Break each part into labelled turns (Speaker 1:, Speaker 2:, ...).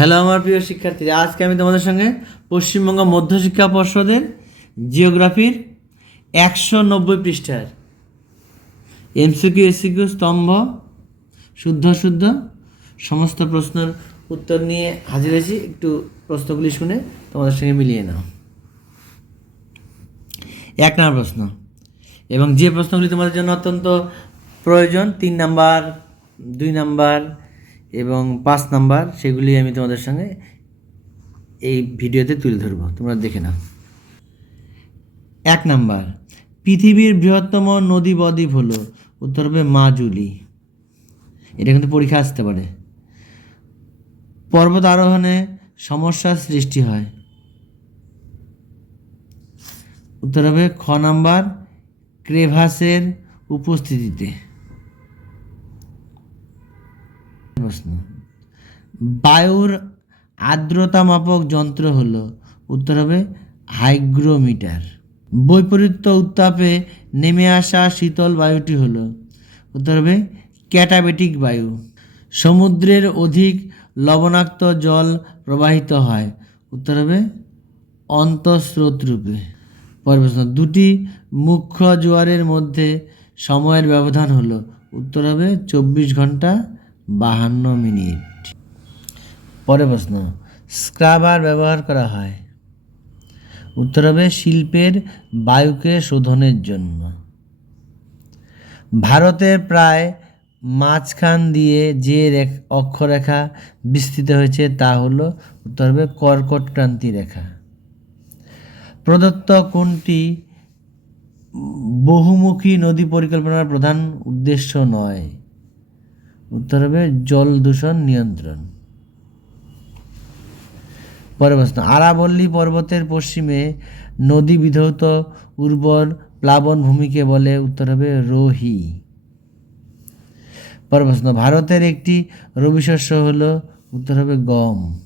Speaker 1: Hello আমার প্রিয় শিক্ষার্থীরা আজকে আমি তোমাদের সঙ্গে পশ্চিমবঙ্গ মধ্যশিক্ষা পর্ষদের জিওগ্রাফির একশো নব্বই পৃষ্ঠার এমসিকিউ এসিকিউ স্তম্ভ, শুদ্ধ শুদ্ধ সমস্ত প্রশ্নের উত্তর নিয়ে হাজির হয়েছি। একটু প্রশ্নগুলি শুনে তোমাদের সঙ্গে মিলিয়ে নাও। এক নম্বর প্রশ্ন, এবং যে প্রশ্নগুলি তোমাদের জন্য অত্যন্ত প্রয়োজন, তিন নাম্বার, দুই নাম্বার এবং পাঁচ নাম্বার, সেগুলি আমি তোমাদের সঙ্গে এই ভিডিওতে তুলে ধরবো। তোমরা দেখে নাও। এক নাম্বার, পৃথিবীর বৃহত্তম নদী বদ্বীপ হলো উত্তর হবে মাজুলি এটা কিন্তু পরীক্ষা আসতে পারে। পর্বত আরোহণে সমস্যার সৃষ্টি হয়। উত্তর হবে খ নাম্বার, ক্রেভাসের উপস্থিতিতে। প্রশ্ন। বায়ুর আর্দ্রতা মাপক যন্ত্র হলো, উত্তর হবে হাইগ্রোমিটার। বৈপরীত্য উত্তাপে নেমে আসা শীতল বায়ুটি হলো, উত্তর হবে ক্যাটাবেটিক বায়ু। সমুদ্রের অধিক লবণাক্ত জল প্রবাহিত হয়, উত্তর হবে অন্তঃস্রোত রূপে। প্রশ্ন, দুটি মুখ্য জোয়ারের মধ্যে সময়ের ব্যবধান হলো, উত্তর হবে চব্বিশ ঘণ্টা বাহান্ন মিনিট। পরের প্রশ্ন, স্ক্রাবার ব্যবহার করা হয়। উত্তর হবে, শিল্পের বায়ুকে শোধনের জন্য। ভারতের প্রায় মাঝখান দিয়ে যে রেখ অক্ষরেখা বিস্তৃত হয়েছে তা হলো, উত্তর হবে, কর্কট ক্রান্তি রেখা। প্রদত্ত কোনটি বহুমুখী নদী পরিকল্পনার প্রধান উদ্দেশ্য নয়। উত্তর হবে জল দূষণ নিয়ন্ত্রণ। পরের প্রশ্ন, আরাবল্লী পর্বতের পশ্চিমে নদী বিধৌত উর্বর প্লাবন ভূমিকে বলে উত্তর হবে রোহি। পরের প্রশ্ন, ভারতের একটি রবি শস্য হলো উত্তর হবে গম।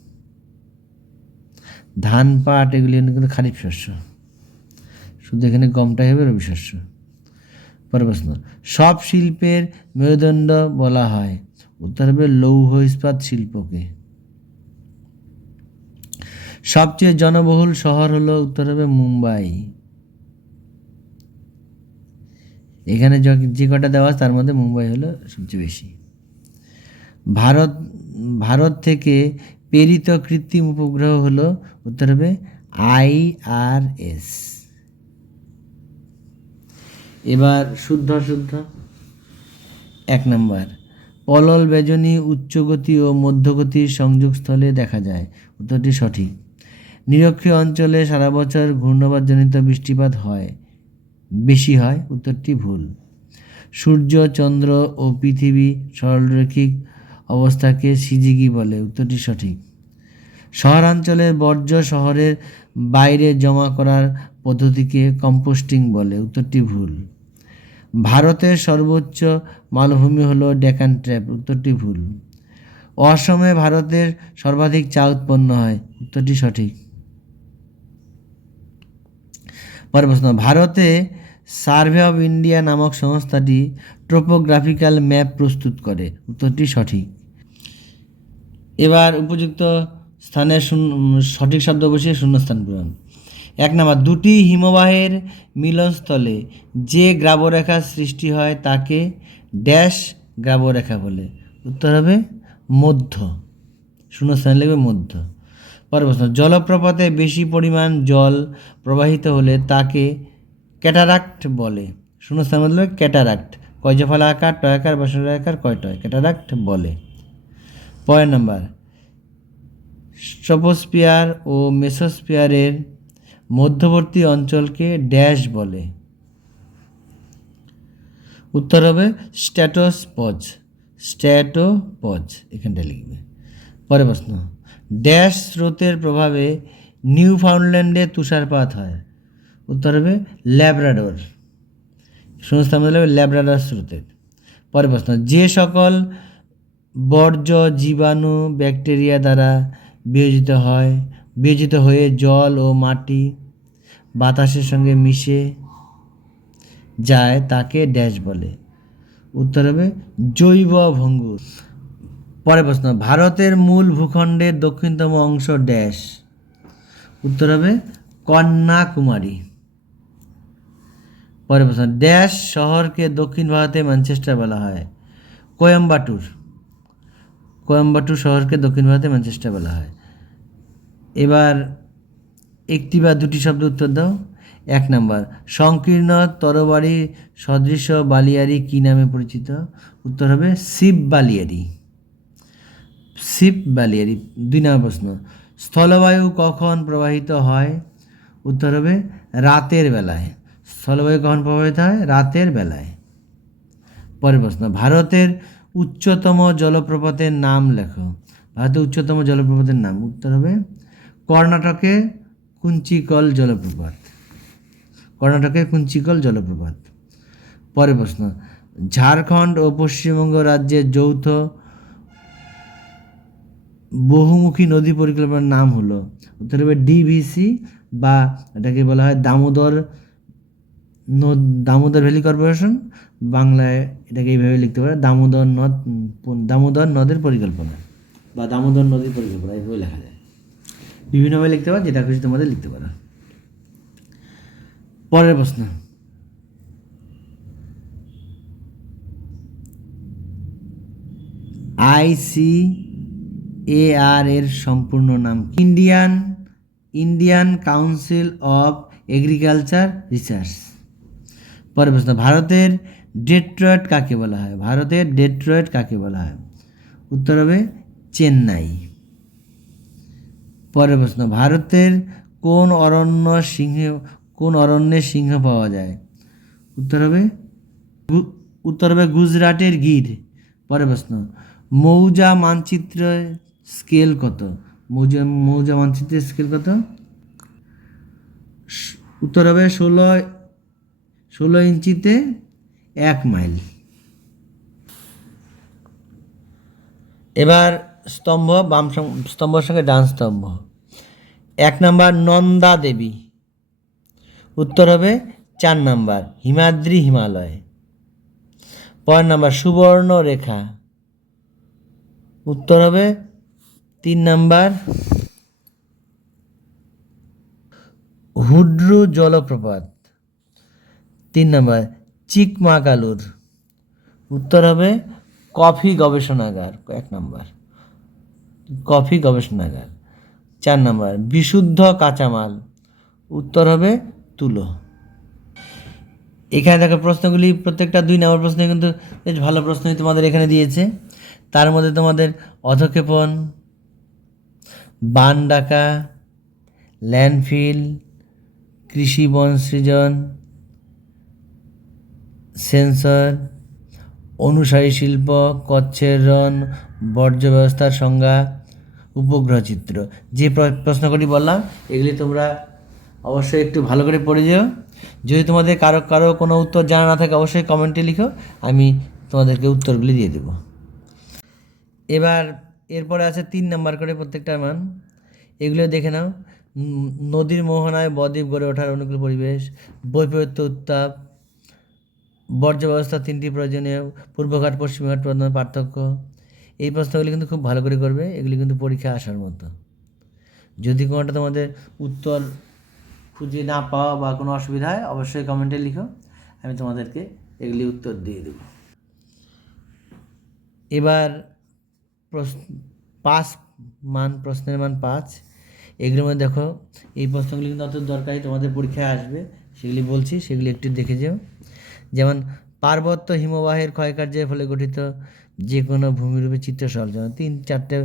Speaker 1: ধান, পাট, এগুলি কিন্তু খারিফ শস্য। শুধু এখানে গমটাই হবে রবি শস্য। প্রশ্ন সব শিল্পের মেরুদণ্ড বলা হয়। উত্তর হবে লৌহ ইস্পাত শিল্পকে। সবচেয়ে জনবহুল শহর হলো উত্তর হবে মুম্বাই। এখানে যে কটা দেওয়া তার মধ্যে মুম্বাই হলো সবচেয়ে বেশি। ভারত ভারত থেকে প্রেরিত কৃত্রিম উপগ্রহ হলো উত্তর হবে আইআরএস এবার শুদ্ধ শুদ্ধ এক নম্বর পলল বেজনী উচ্চগতি ও মধ্যগতির সংযোগস্থলে দেখা যায়। উত্তরটি সঠিক। নিরক্ষীয় অঞ্চলে সারা বছর ঘূর্ণবাদজনিত বৃষ্টিপাত হয়। বেশি হয়, উত্তরটি ভুল। সূর্য, চন্দ্র ও পৃথিবী সরলরৈখিক অবস্থাকে সিজিগি বলে, উত্তরটি সঠিক। শহরাঞ্চলের বর্জ্য শহরের বাইরে জমা করার পদ্ধতিকে কম্পোস্টিং বলে, উত্তরটি ভুল। ভারতের সর্বোচ্চ মালভূমি হল ডেকান ট্র্যাপ উত্তরটি ভুল। অসমে ভারতের সর্বাধিক চা উৎপন্ন হয়, উত্তরটি সঠিক। পরের প্রশ্ন, ভারতে সার্ভে অব ইন্ডিয়া নামক সংস্থাটি ট্রোপোগ্রাফিক্যাল ম্যাপ প্রস্তুত করে, উত্তরটি সঠিক। এবার উপযুক্ত স্থানে শূন্য- সঠিক শব্দ বসিয়ে শূন্যস্থান পূরণ। এক নম্বর, দুটি হিমবাহের মিলনস্থলে যে গ্রাবরেখা সৃষ্টি হয় তাকে ড্যাশ গ্রাবরেখা বলে। উত্তর হবে মধ্য। শূন্যস্থানে লিখবে মধ্য। পরের প্রশ্ন, জলপ্রপাতে বেশি পরিমাণ জল প্রবাহিত হলে তাকে ক্যাটারাক্ট বলে। শূন্যস্থান বদলে ক্যাটারাক্ট। কয় জফলা আকার, টয় আকার বসর আকার, কয় টয়? ক্যাটারাক্ট বলে। পরের নাম্বার স্ট্রপোস্পিয়ার ও মেসোস্পিয়ারের মধ্যবর্তী অঞ্চলকে ড্যাশ বলে। উত্তর হবে স্ট্যাটোসপজ, স্ট্যাটোপজ, এখানটা লিখবে। পরের প্রশ্ন, ড্যাশ স্রোতের প্রভাবে নিউ ফাউন্ডল্যান্ডে তুষারপাত হয়। উত্তর হবে ল্যাব্রাডোর। মধ্যে হবে ল্যাব্রাডোর স্রোতের। পরের প্রশ্ন, যে সকল বর্জ্য, জীবাণু, ব্যাকটেরিয়া দ্বারা বিয়োজিত হয় বিয়োজিত হয়ে জল ও মাটি বাতাসের সঙ্গে মিশে যায় তাকে ড্যাশ বলে। উত্তর হবে জৈব ভঙ্গুর। পরের প্রশ্ন, ভারতের মূল ভূখণ্ডের দক্ষিণতম অংশ ড্যাশ। উত্তর হবে কন্যাকুমারী। পরের প্রশ্ন, ড্যাশ শহরকে দক্ষিণ ভারতে ম্যানচেস্টার বলা হয়। কোয়েম্বাটুর। কোয়েম্বাটুর শহরকে দক্ষিণ ভারতে ম্যানচেস্টার বলা হয়। এবার একটি বা দুটি শব্দ উত্তর দাও। এক নাম্বার, সংকীর্ণ তরবারি সদৃশ বালিয়ারি কী নামে পরিচিত? উত্তর হবে, শিব বালিয়ারি। শিব বালিয়ারি, দুই নম্বর প্রশ্ন, স্থলবায়ু কখন প্রবাহিত হয়? উত্তর হবে, রাতের বেলায়। স্থলবায়ু কখন প্রবাহিত হয়? রাতের বেলায়। পরের প্রশ্ন, ভারতের উচ্চতম জলপ্রপাতের নাম লেখো। ভারতের উচ্চতম জলপ্রপাতের নাম, উত্তর হবে কর্ণাটকে কুঞ্চিকল জলপ্রপাত। কর্ণাটকে কুঞ্চিকল জলপ্রপাত। পরের প্রশ্ন, ঝাড়খণ্ড ও পশ্চিমবঙ্গ রাজ্যের যৌথ বহুমুখী নদী পরিকল্পনার নাম হলো, উত্তর হবে ডিভিসি বা এটাকে বলা হয় দামোদর নদ- দামোদর ভ্যালি কর্পোরেশন। বাংলায় এটাকে এইভাবে লিখতে পারে, দামোদর নদ, দামোদর নদের পরিকল্পনা। বা দামোদর নদীর পরিকল্পনা, এইভাবে লেখা যায়। বিভিন্নভাবে লিখতে পারো, যেটা খুশি তোমাদের লিখতে পারো। পরের প্রশ্ন। আইসি এ আর এর সম্পূর্ণ নাম Indian Indian council of agriculture research. পরের প্রশ্ন, ভারতের ডেট্রয়েট কাকে বলা হয়? ভারতের ডেট্রয়েট কাকে বলা হয়? উত্তর হবে, চেন্নাই। পরের প্রশ্ন, ভারতের কোন অরণ্য সিংহ, কোন অরণ্যে সিংহ পাওয়া যায়? উত্তর হবে উত্তর হবে গুজরাটের গির। পরের প্রশ্ন, মৌজা মানচিত্র স্কেল কত? মৌজা মৌজা মানচিত্রের স্কেল কত? উত্তর হবে ষোলো ষোলো ইঞ্চিতে এক মাইল। এবার স্তম্ভ, বাম স্তম্ভের সঙ্গে ডান স্তম্ভ। এক নাম্বার নন্দা দেবী। উত্তর হবে চার নাম্বার হিমাদ্রি হিমালয়। পরের নাম্বার সুবর্ণ রেখা। উত্তর হবে তিন নাম্বার হুড্রু জলপ্রপাত। তিন নাম্বার চিকমাকালুর। উত্তর হবে কফি গবেষণাগার, এক নাম্বার। কফি গবেষণাগার। চার নাম্বার, বিশুদ্ধ কাঁচামাল। উত্তর হবে তুলো। এখানে দেখো প্রশ্নগুলি, প্রত্যেকটা দুই নম্বর প্রশ্ন কিন্তু বেশ ভালো প্রশ্নই তোমাদের এখানে দিয়েছে। তার মধ্যে তোমাদের অধক্ষেপণ, বান ডাকা, ল্যান্ডফিল, কৃষি বন সৃজন, সেন্সর অনুসারী শিল্প, কচ্ছের রন বর্জ্য ব্যবস্থার সংজ্ঞা, উপগ্রহ চিত্র। যে প্র- প্রশ্নগুলি বললাম, এগুলি তোমরা অবশ্যই একটু ভালো করে পড়ে যেও। যদি তোমাদের কারও কারও কোনো উত্তর জানা না থাকে, অবশ্যই কমেন্টে লিখো, আমি তোমাদেরকে উত্তরগুলি দিয়ে দেবো। এবার, এরপরে আছে তিন নাম্বার করে প্রত্যেকটা মান। এগুলো দেখে নাও। নদীর মোহনায় বদ্বীপ গড়ে ওঠার অনুকূল পরিবেশ, বৈপরীত্য উত্তাপ বর্জ্য ব্যবস্থা তিনটি প্রয়োজনীয় পূর্বঘাট পশ্চিমঘাট প্রধান পার্থক্য। এই প্রশ্নগুলি কিন্তু খুব ভালো করে করবে, এগুলি কিন্তু পরীক্ষায় আসার মতো। যদি কোনোটা তোমাদের উত্তর খুঁজে না পাওয়া বা কোনো অসুবিধা হয়, অবশ্যই কমেন্টে লিখো, আমি তোমাদেরকে এগুলি উত্তর দিয়ে দেবো। এবার প্রশ্ন, পাঁচ মান, প্রশ্নের মান পাঁচ। এগুলোর মধ্যে দেখো, এই প্রশ্নগুলি কিন্তু অত দরকারি, তোমাদের পরীক্ষায় আসবে, সেগুলি বলছি, সেগুলি একটু দেখে যেও। যেমন পার্বত্য হিমবাহের ক্ষয়কার্যের ফলে গঠিত যে কোনো ভূমিরূপে চিত্র সহ যেমন তিন, চারটে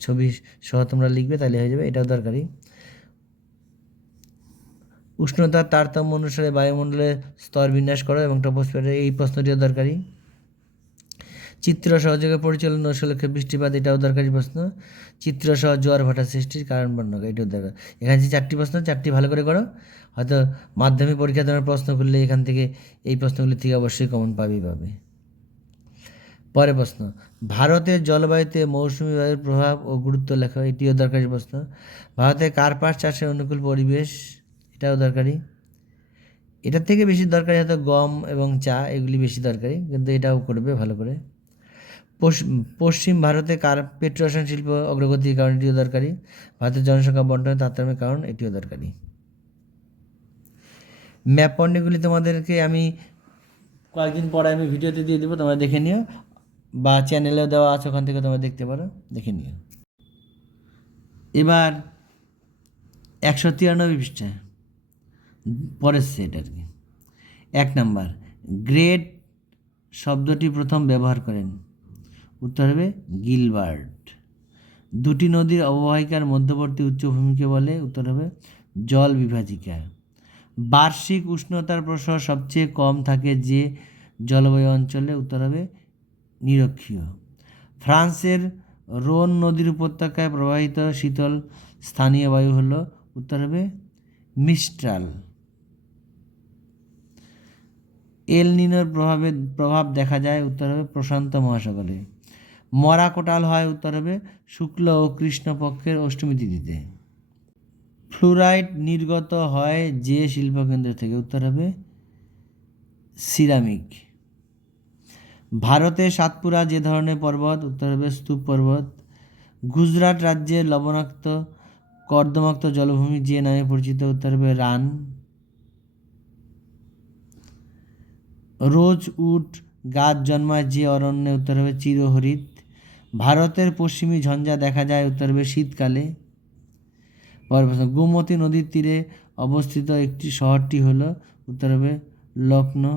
Speaker 1: ছবি সহ তোমরা লিখবে, তাহলে হয়ে যাবে, এটাও দরকারি। উষ্ণতার তারতম্য অনুসারে বায়ুমণ্ডলের স্তর বিন্যাস করো এবং টপোস্ফিয়ারের এই প্রশ্নটিও দরকারি। চিত্র সহযোগে পরিচালনা উপলক্ষে বৃষ্টিপাত এটাও দরকারি প্রশ্ন। চিত্র সহ জোয়ার ভাটা সৃষ্টির কারণ বর্ণনা করো, এটাও দরকার। এখানে যে চারটি প্রশ্ন চারটি ভালো করে করো। হয়তো মাধ্যমিক পরীক্ষা তোমার প্রশ্ন করলে এখান থেকে এই প্রশ্নগুলি থেকে অবশ্যই কমন পাবেই পাবে। পরে প্রশ্ন ভারতের জলবায়ুতে মৌসুমী বায়ুর প্রভাব ও গুরুত্ব লেখা এটিও দরকারি প্রশ্ন। ভারতের কার্পাস চাষের অনুকূল পরিবেশ এটাও দরকারি। এটার থেকে বেশি দরকারি হয়তো গম এবং চা এগুলি বেশি দরকারি কিন্তু এটাও করবে ভালো করে। পশ্চিম ভারতে কার পেট্রোশন শিল্প অগ্রগতির কারণ এটিও দরকারি? ভারতের জনসংখ্যা বন্টনের তারতম্যের কারণ এটিও দরকারি। ম্যাপ পণ্যগুলি তোমাদেরকে আমি কয়েকদিন পরে আমি ভিডিওতে দিয়ে দেবো, তোমরা দেখে নিও বা চ্যানেলেও দেওয়া আছে, ওখান থেকে তোমরা দেখতে পারো, দেখে নিও। এবার একশো তিরানব্বই পৃষ্ঠা, পরের সেট আর কি। এক নাম্বার গ্রেট শব্দটি প্রথম ব্যবহার করেন। উত্তর হবে গিলবার্ট। দুটি নদীর অববাহিকার মধ্যবর্তী উচ্চভূমিকে বলে, উত্তর হবে জল বিভাজিকা। বার্ষিক উষ্ণতার প্রসার সবচেয়ে কম থাকে যে জলবায়ু অঞ্চলে, উত্তর হবে নিরক্ষীয়। ফ্রান্সের রোন নদীর উপত্যকায় প্রবাহিত শীতল স্থানীয় বায়ু হলো, উত্তর হবে মিস্ট্রাল। এল নিনোর প্রভাবে, প্রভাব দেখা যায়, উত্তর হবে প্রশান্ত মহাসাগরে। মরা কোটাল হয় উত্তর হবে শুক্ল ও কৃষ্ণপক্ষের অষ্টমী তিথিতে। ফ্লুরাইড নির্গত হয় যে শিল্পকেন্দ্র থেকে, উত্তর হবে সিরামিক। ভারতে সাতপুরা যে ধরনের পর্বত, উত্তর হবে স্তূপ পর্বত। গুজরাট রাজ্যের লবণাক্ত, কর্দমাক্ত জলভূমি যে নামে পরিচিত, উত্তর হবে রান। রোজ উট গাছ জন্মায় যে অরণ্যে, উত্তর হবে চিরহরিত ভারতের পশ্চিমী ঝঞ্ঝা দেখা যায় উত্তর শীতকালে। গোমতী নদীর তীরে অবস্থিত একটি শহরটি হলো উত্তর হবে লখনৌ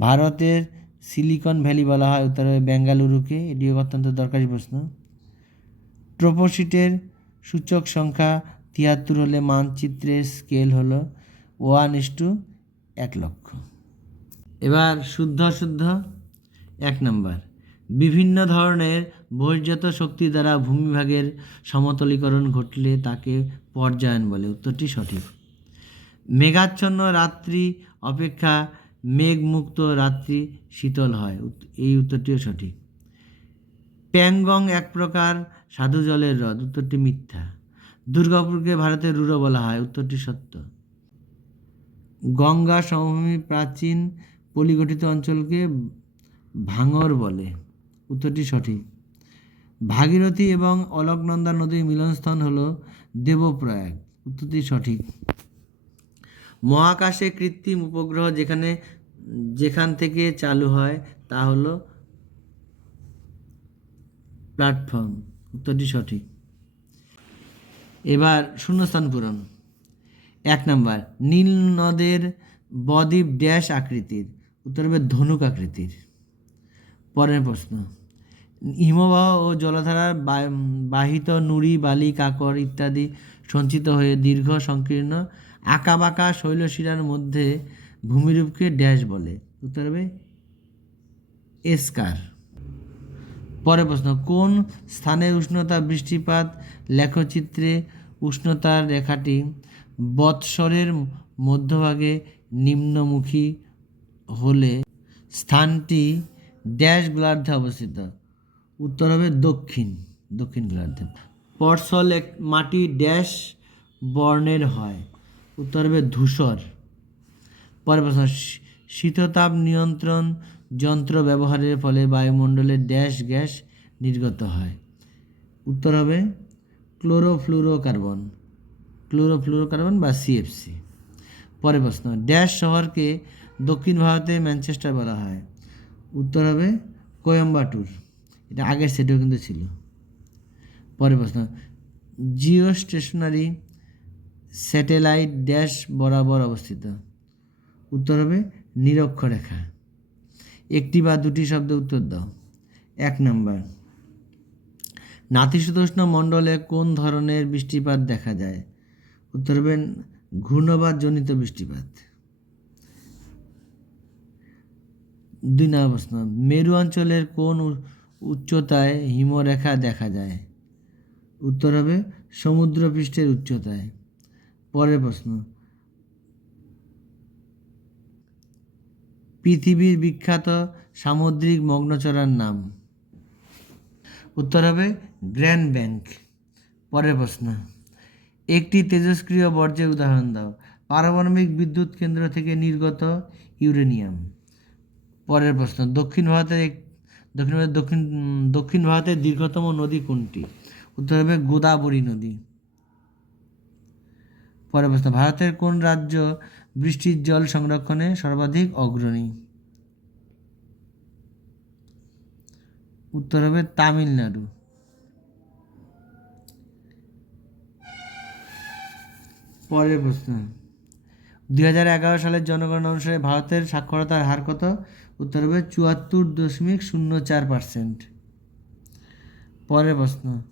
Speaker 1: ভারতের সিলিকন ভ্যালি বলা হয় উত্তর হবে বেঙ্গালুরুকে। এটিও অত্যন্ত দরকারি প্রশ্ন। ট্রোপোশিটের সূচক সংখ্যা তিয়াত্তর হলে মানচিত্রের স্কেল হলো ওয়ান ইস টু এক লক্ষ। এবার শুদ্ধ শুদ্ধ এক নম্বর। বিভিন্ন ধরনের বহির্জাত শক্তি দ্বারা ভূমিভাগের সমতলীকরণ ঘটলে তাকে পর্যায়ন বলে। উত্তরটি সঠিক। মেঘাচ্ছন্ন রাত্রি অপেক্ষা মেঘমুক্ত রাত্রি শীতল হয়। এই উত্তরটিও সঠিক। প্যাংগং এক প্রকার সাধু জলের হ্রদ। উত্তরটি মিথ্যা। দুর্গাপুরকে ভারতের রুরো বলা হয়। উত্তরটি সত্য। গঙ্গা সমভূমি প্রাচীন পলিগঠিত অঞ্চলকে ভাঙর বলে। উত্তরটি সঠিক। ভাগীরথী এবং অলকনন্দা নদীর মিলনস্থান হল দেবপ্রয়াগ, উত্তরটি সঠিক। মহাকাশে কৃত্রিম উপগ্রহ যেখানে, যেখান থেকে চালু হয় তা হলো প্ল্যাটফর্ম, উত্তরটি সঠিক। এবার শূন্যস্থান পূরণ। এক নাম্বার, নীল নদের বদ্বীপ ড্যাশ আকৃতির, উত্তর হবে ধনুক আকৃতির। পরের প্রশ্ন। হিমবাহ ও জলধারার বাহিত নুড়ি, বালি, কাকর ইত্যাদি সঞ্চিত হয়ে দীর্ঘ সংকীর্ণ আঁকাবাঁকা শৈলশিরার মধ্যে ভূমিরূপকে ড্যাশ বলে। উত্তর হবে এসকার। পরের প্রশ্ন, কোন স্থানের উষ্ণতা বৃষ্টিপাত লেখচিত্রে উষ্ণতার রেখাটি বৎসরের মধ্যভাগে নিম্নমুখী হলে স্থানটি ড্যাশ গোলার্ধে অবস্থিত। উত্তর হবে দক্ষিণ দক্ষিণ গোলার্ধে। পটসল এক মাটি ড্যাশ বর্ণের হয়। উত্তর হবে ধূসর। পরের প্রশ্ন, শীততাপ নিয়ন্ত্রণ যন্ত্র ব্যবহারের ফলে বায়ুমণ্ডলে ড্যাশ গ্যাস নির্গত হয়। উত্তর হবে ক্লোরোফ্লুরোকার্বন ক্লোরোফ্লুরোকার্বন বা সিএফসি পরের প্রশ্ন, ড্যাশ শহরকে দক্ষিণ ভারতে ম্যানচেস্টার বলা হয়। উত্তর হবে কোয়েম্বাটুর। এটা আগের সেটেও কিন্তু ছিল। পরের প্রশ্ন, জিও স্টেশনারি স্যাটেলাইট ড্যাশ বরাবর অবস্থিত। উত্তর হবে নিরক্ষরেখা। একটি বা দুটি শব্দ উত্তর দাও। এক নম্বর, নাতিশীতোষ্ণ মণ্ডলে কোন ধরনের বৃষ্টিপাত দেখা যায়? উত্তর হবে ঘূর্ণবাদ জনিত বৃষ্টিপাত। দুই নম্বর প্রশ্ন, মেরু অঞ্চলের কোন উচ্চতায় হিমরেখা দেখা যায়? উত্তর হবে সমুদ্রপৃষ্ঠের উচ্চতায়। পরের প্রশ্ন, পৃথিবীর বিখ্যাত সামুদ্রিক মগ্নচরার নাম? উত্তর হবে গ্র্যান্ড ব্যাংক। পরের প্রশ্ন, একটি তেজস্ক্রিয় বর্জ্যের উদাহরণ দাও। পারমাণবিক বিদ্যুৎ কেন্দ্র থেকে নির্গত ইউরেনিয়াম। পরের প্রশ্ন, দক্ষিণ ভারতের দক্ষিণ ভারতের দক্ষিণ দক্ষিণ ভারতের দীর্ঘতম নদী কোনটি? উত্তর হবে গোদাবরী নদী। পরের প্রশ্ন, ভারতের কোন রাজ্য বৃষ্টির জল সংরক্ষণে সর্বাধিক অগ্রণী? উত্তর হবে তামিলনাড়ু। পরের প্রশ্ন, দুই হাজার এগারো সালের জনগণনা অনুসারে ভারতের সাক্ষরতার হার কত? উত্তর হবে চুয়াত্তর দশমিক শূন্য চার পার্সেন্ট। পরের প্রশ্ন।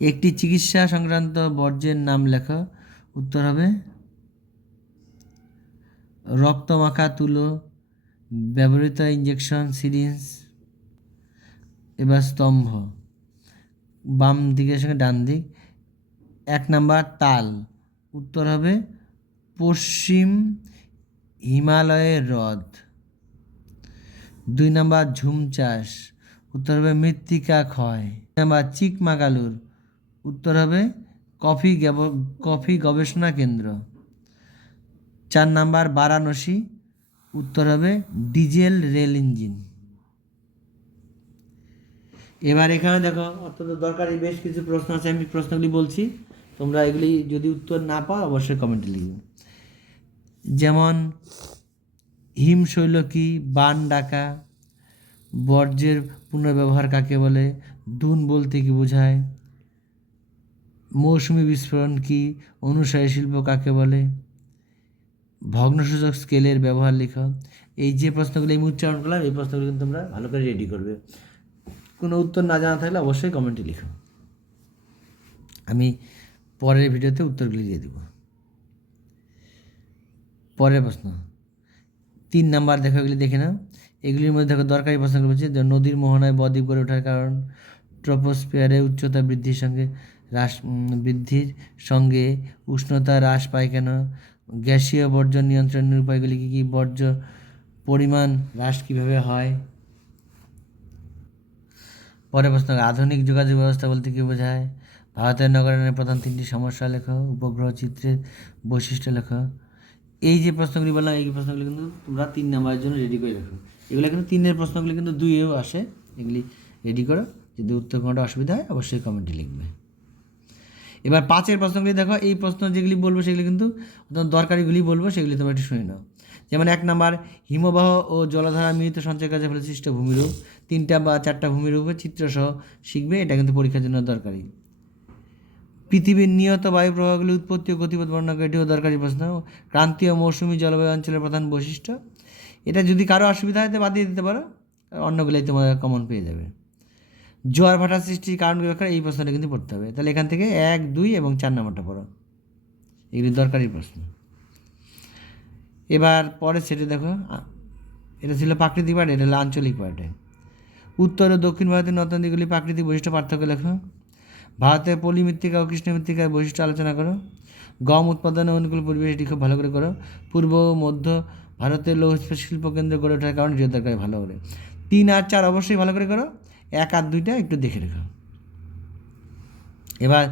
Speaker 1: একটি চিকিৎসা সংক্রান্ত বর্জ্যের নাম লেখো। উত্তর হবে রক্তমাখা তুলো, ব্যবহৃত ইঞ্জেকশন সিরিঞ্জ, এবার স্তম্ভ। বাম দিকের সঙ্গে ডান দিক। এক নাম্বার তাল। উত্তর হবে পশ্চিম হিমালয়ের হ্রদ। দুই নাম্বার, ঝুম চাষ, উত্তর হবে মৃত্তিকা ক্ষয়। নাম্বার চিকমাগালুর উত্তর হবে কফি কফি গবেষণা কেন্দ্র। চার নাম্বার, বারাণসী, উত্তর হবে ডিজেল রেল ইঞ্জিন। এবার এখানে দেখো, অত্যন্ত দরকারি বেশ কিছু প্রশ্ন আছে, আমি প্রশ্নগুলি বলছি। তোমরা এগুলি যদি উত্তর না পাও, অবশ্যই কমেন্টে লিখবে। যেমন হিমশৈল কি বান ডাকা, বর্জ্যের পুনর্ব্যবহার কাকে বলে, দুন বলতে কি বোঝায়, মৌসুমি বিস্ফোরণ কি, অনুসারী শিল্প কাকে বলে, ভগ্নসূচক স্কেলের ব্যবহার লেখো। এই যে প্রশ্নগুলো আমি উচ্চারণ করলাম, এই প্রশ্নগুলো কিন্তু তোমরা ভালো করে রেডি করবে। কোনো উত্তর না জানা থাকলে অবশ্যই কমেন্টে লিখো। আমি পরের ভিডিওতে উত্তরগুলি দিয়ে দেব। পরের প্রশ্ন। তিন নাম্বার দেখো, এগুলি দেখে নাও। এগুলির মধ্যে দেখো, দরকারি প্রশ্নগুলো বলছে যে নদীর মোহনায় বদ্বীপ গড়ে ওঠার কারণ ট্রপোস্ফিয়ারের উচ্চতা বৃদ্ধির সঙ্গে হ্রাস বৃদ্ধির সঙ্গে উষ্ণতা হ্রাস পায় কেন? গ্যাসীয় বর্জ্য নিয়ন্ত্রণের উপায়গুলি কী কী বর্জ্য পরিমাণ হ্রাস কীভাবে হয়? পরের প্রশ্ন, আধুনিক যোগাযোগ ব্যবস্থা বলতে কী বোঝায়? ভারতের নগরায়নের প্রধান তিনটি সমস্যা লেখো, উপগ্রহ চিত্রের বৈশিষ্ট্য লেখো। এই যে প্রশ্নগুলি বললাম, এই প্রশ্নগুলি কিন্তু তোমরা তিন নাম্বারের জন্য রেডি করে রাখো। এগুলো কিন্তু তিনের প্রশ্নগুলি কিন্তু দুইয়েও আসে। এগুলি রেডি করো। যদি উত্তর কোনোটা অসুবিধা হয়, অবশ্যই কমেন্টে লিখবে। এবার পাঁচের প্রশ্নগুলি দেখো। এই প্রশ্ন যেগুলি বলব, সেগুলি কিন্তু দরকারিগুলি বলব, সেগুলি তোমরা একটু শুনে নাও। যেমন এক নাম্বার, হিমবাহ ও জলধারা মিলিত সঞ্চয় কাজে ফলে সৃষ্ট ভূমিরূপ। তিনটা বা চারটা ভূমিরূপে চিত্রসহ শিখবে। এটা কিন্তু পরীক্ষার জন্য দরকারি। পৃথিবীর নিয়ত বায়ু প্রবাহগুলি উৎপত্তি ও গতিপথ বর্ণনা এটিও দরকারি প্রশ্ন। ক্রান্তীয় মৌসুমী জলবায়ু অঞ্চলের প্রধান বৈশিষ্ট্য। এটা যদি কারও অসুবিধা হয়, তো বাদ দিয়ে দিতে পারো। অন্যগুলোই তোমার কমন পেয়ে যাবে। জোয়ার ভাটা সৃষ্টির কারণ ব্যাখ্যা এই প্রশ্নটা কিন্তু পড়তে হবে। তাহলে এখান থেকে এক, দুই এবং চার নম্বরটা পড়ো। এগুলি দরকারি প্রশ্ন। এবার পরে সেটে দেখো। এটা ছিল প্রাকৃতিক পার্ট, এটা হলো আঞ্চলিক পার্টে। উত্তর ও দক্ষিণ ভারতের নতুন নদীগুলি প্রাকৃতিক বৈশিষ্ট্য পার্থক্য লেখো। ভারতের পলি মৃত্তিকা ও কৃষ্ণ মৃত্তিকার বৈশিষ্ট্য আলোচনা করো। গম উৎপাদনে অনুকূল পরিবেশ এটি খুব ভালো করে করো। পূর্ব, মধ্য ভারতের লৌহ শিল্প কেন্দ্র গড়ে ওঠার কারণে এটিও দরকার ভালো করে। তিন আর চার অবশ্যই ভালো করে করো। এক আর দুইটা একটু দেখে রেখো। এবার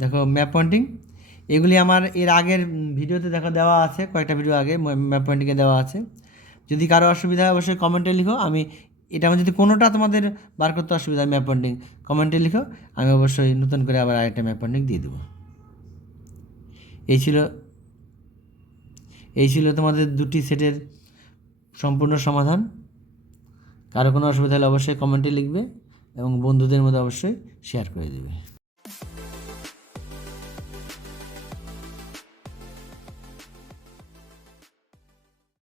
Speaker 1: দেখো ম্যাপ পয়েন্টিং এগুলি আমার এর আগের ভিডিওতে দেখা দেওয়া আছে, কয়েকটা ভিডিও আগে ম্যাপ পয়েন্টিংয়ে দেওয়া আছে। যদি কারও অসুবিধা হয় অবশ্যই কমেন্টে লিখো। আমি এটা আমার যদি কোনোটা তোমাদের বার করতে অসুবিধা ম্যাপ পয়েন্টিং কমেন্টে লিখো, আমি অবশ্যই নতুন করে আবার আরেকটা ম্যাপ পয়েন্টিং দিয়ে দেবো। এই ছিল এই ছিল তোমাদের দুটি সেটের সম্পূর্ণ সমাধান। কারও কোনো অসুবিধা হলে অবশ্যই কমেন্টে লিখবে এবং বন্ধুদের মধ্যে অবশ্যই শেয়ার করে দেবে।